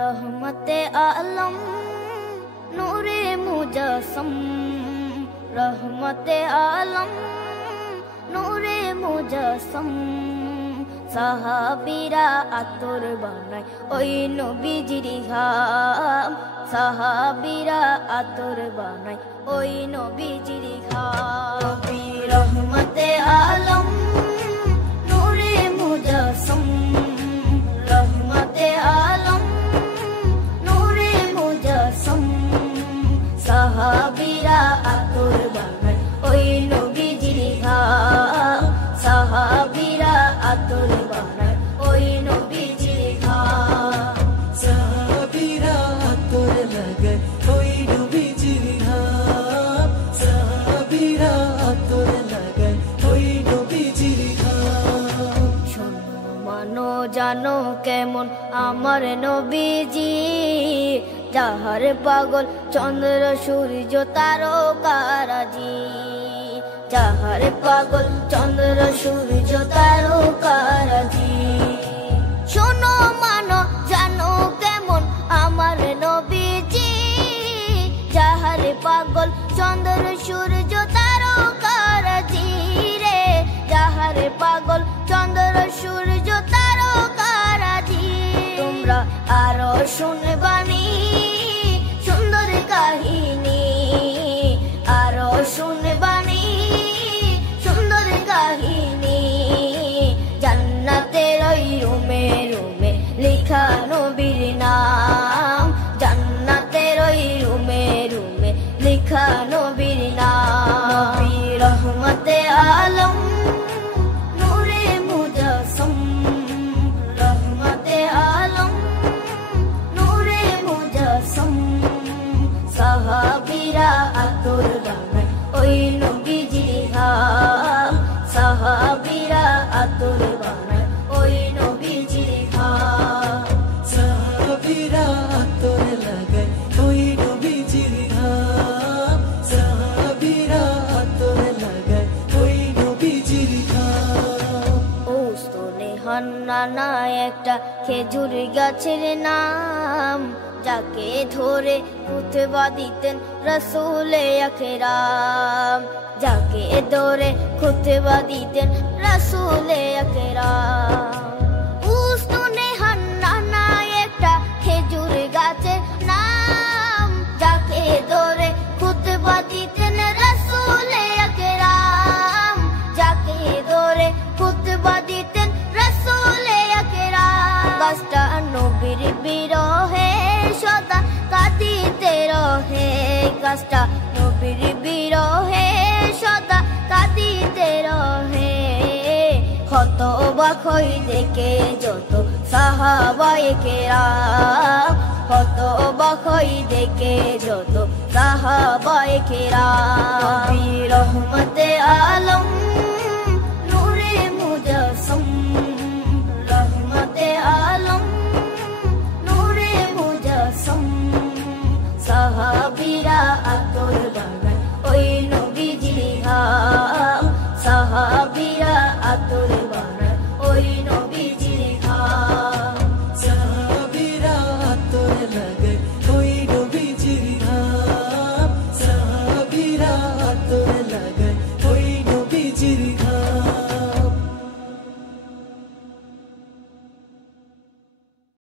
रहमते आलम नूरे मुजस्सम, रहमते आलम नूरे मुजस्सम। সাহাবীরা আতর বানায় ওই নবীজির ঘাম, সাহাবীরা আতর বানায় ওই নবীজির ঘাম। নবী রহমতে আলম নূরে মুজস্সম, রহমতে আলম নূরে মুজস্সম। সাহাবীরা আতর বানায় ওই নবীজির ঘাম, সাহাবীরা আতর বানায় ওই নবীজির ঘাম। সাহাবীরা আতর লাগায় ওই নবীজির ঘাম, সাহাবীরা আতর লাগায় ওই নবীজির ঘাম। শোনো মানো জানো কেমন আমার নবীজি, যাহার পাগল চন্দ্র সূর্য তারকারাজি, যাহার পাগল চন্দ্র সূর্য তারকারাজি। শোনো মানো জানো কেমন আমার নবীজি, যাহার পাগল চন্দ্র সূর্য তারকারাজি রে, যাহার পাগল চন্দ্র সূর্য তারকারাজি। তোমরা আরো শুনবানি সুন্দর কাহিনী, আরো শুনবানি সুন্দর কাহিনী। জান্নাতের ওই রুমে রুমে লেখা নবীর নাম, জান্নাতের ওই রুমে রুমে লেখা নবীর নাম। নবী রহমতে আলম নূরে মুজস্সম, রহমতে আলম নূরে মুজস্সম। সাহাবীরা আতর বানায় ওই নবীজির ঘাম, সাহাবীরা আতর বানায় ওই নবীজির ঘাম। সাহাবীরা আতর লাগায় ওই নবীজির ঘাম, সাহাবীরা আতর লাগায় ওই নবীজির ঘাম। ওস্তনে হান্নানা একটা খেজুর গাছের নাম, যাকে ধরে খুতবা দিতেন রাসূলে আকরাম, যাকে ধরে খুতবা দিতেন রাসূলে আকরাম। উস্তনে হান্নানা একটা খেজুর গাছের নাম, যাকে ধরে খুতবা দিতেন রাসূলে আকরাম, যাকে ধরে খুতবা দিতেন রাসূলে আকরাম। গাছটা নবীর বিরহে সদা কাঁদিতে রহে, গাছটা নবীর বিরহে সদা কাঁদিতে রহে। হতবাক হই দেখে যত সাহাবায়ে কেরাম, হতবাক হই দেখে যত সাহাবায়ে কেরাম। নবী রহমতে আলম